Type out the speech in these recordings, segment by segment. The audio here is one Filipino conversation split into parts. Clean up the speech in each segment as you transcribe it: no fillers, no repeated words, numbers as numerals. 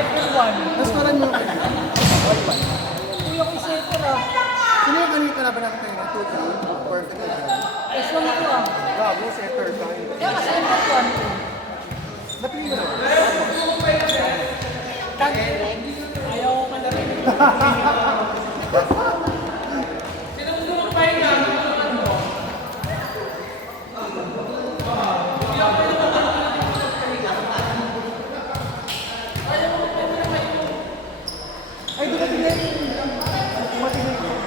Second one. Mas parang mo ako. Kuya ko second ah. Sino yung kanina na ba natin tayo na 2-3 or 3? First one ako ah. Gabo, setter ka. Kaya ka second one. Napili mo na. Ayaw ko man na rin. Ay, dumating na yun. Dumating na yun.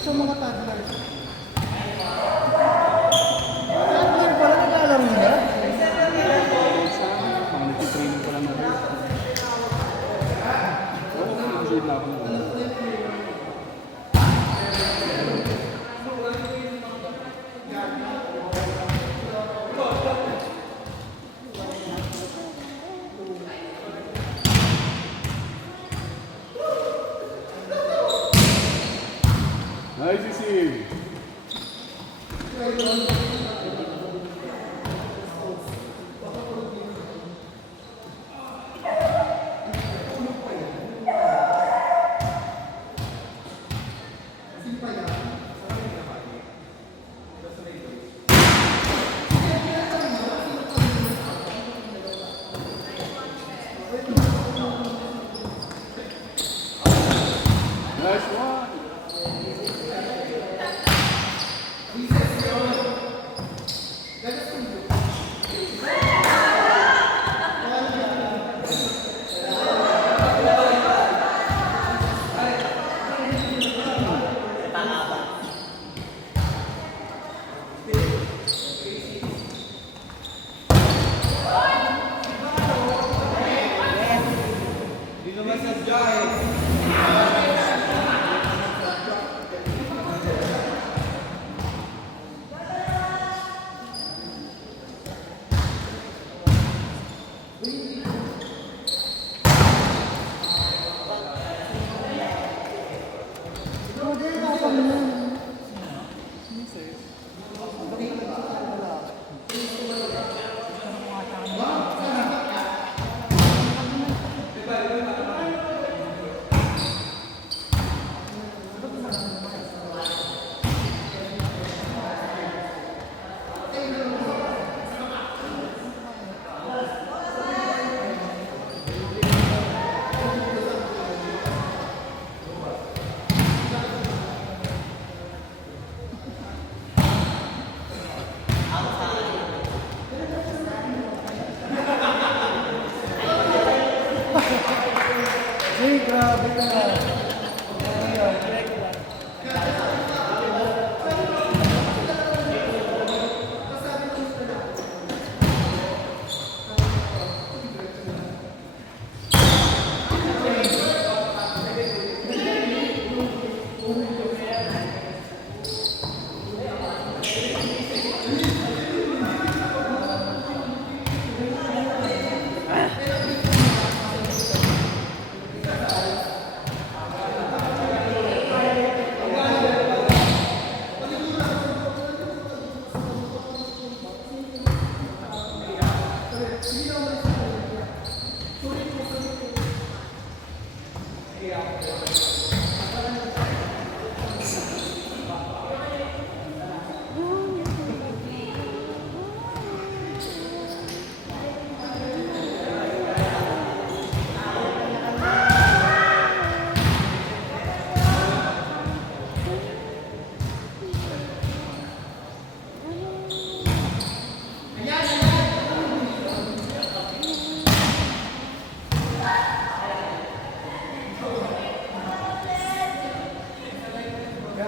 So mga toddler. Toddler pala, naglalaro nila? Mga nag-training pa lang ako. Oo, nag-training na ako. Nice to see you. Nice one.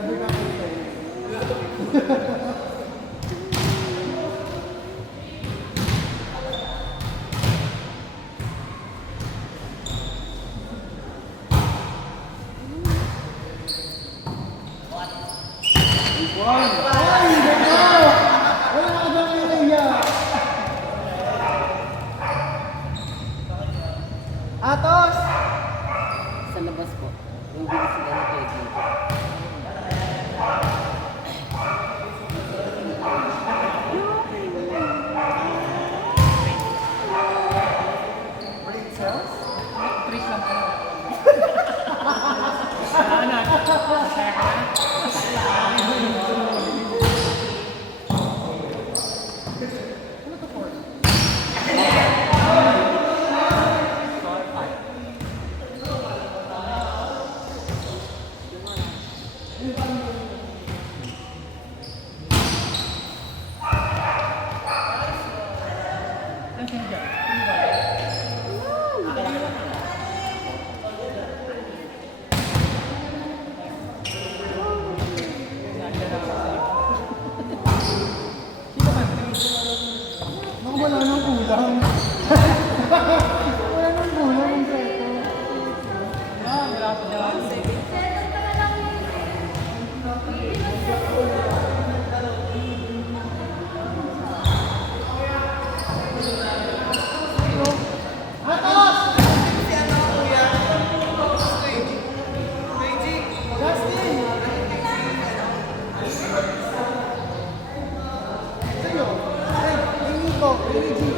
Ay, ganda! Wala ka bang nilaya? Atos! Sa labas po. Yung bilis sila na pwede. Tris lang ano. Anak. Masaya ka na? Naku, wala nang kulang. Wala nang kulang ang preto. Wala pa dyan. Atos! Justin! Sa'yo? Kay Nico, kay Reggie.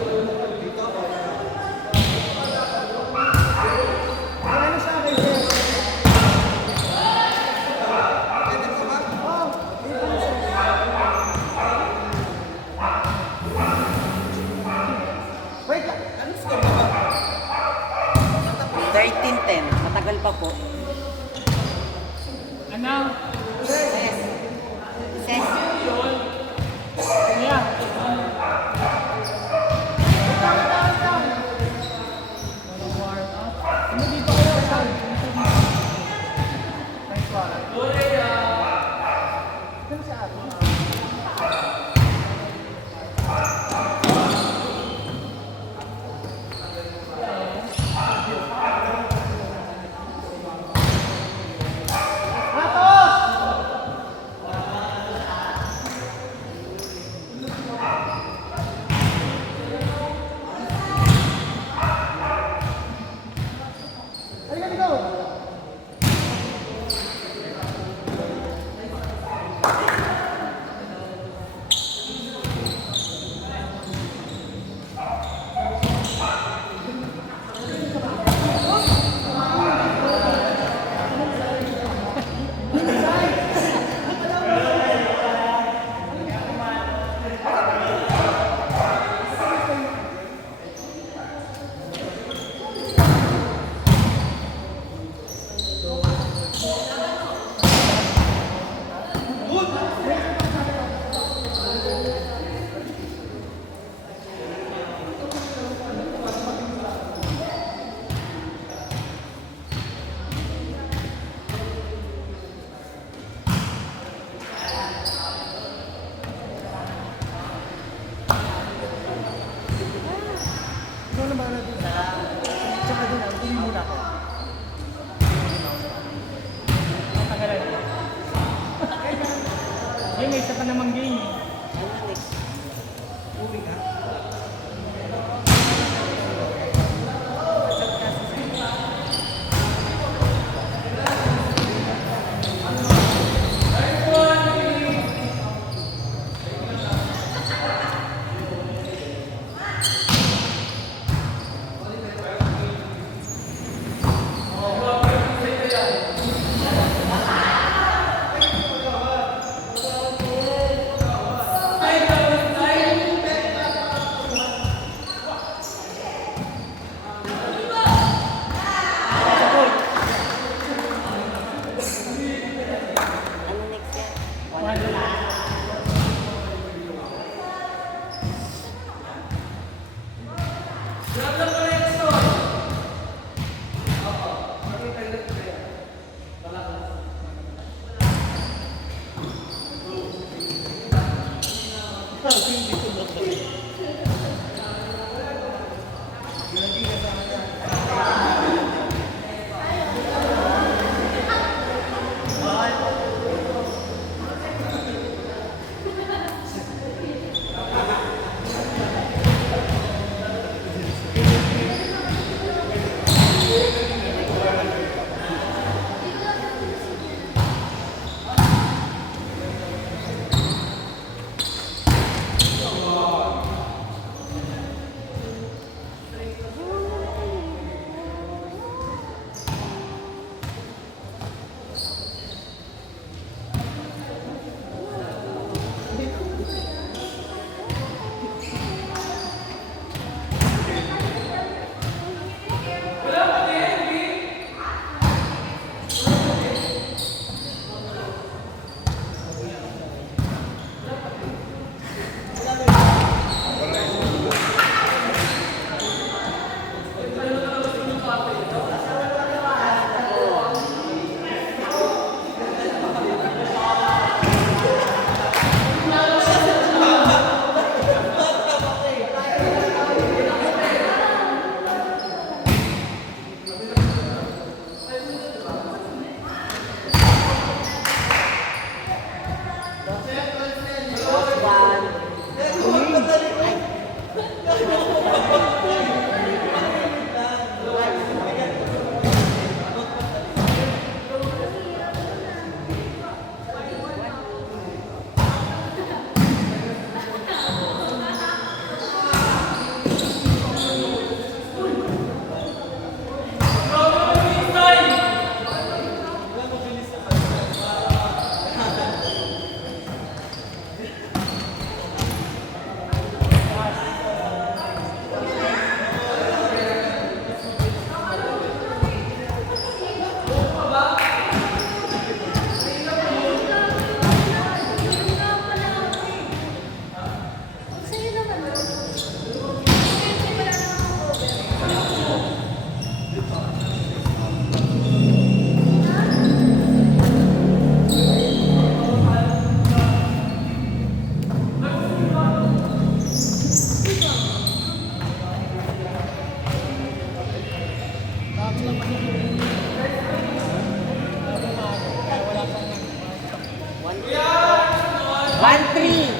Wala na siya kay Sir. Oh, dito na siya. Wait lang. 13-10. Matagal pa po. Ano? Ses. Ses. Ayan. Ano dito kayo? Saan? Thanks, Wala. Dito siya ate. Ay, ganito! Ikaw na ba natin? Tsaka doon, tingin muna ako. Ang tagalan. Game, may isa pa namang game. Ano next? One, three.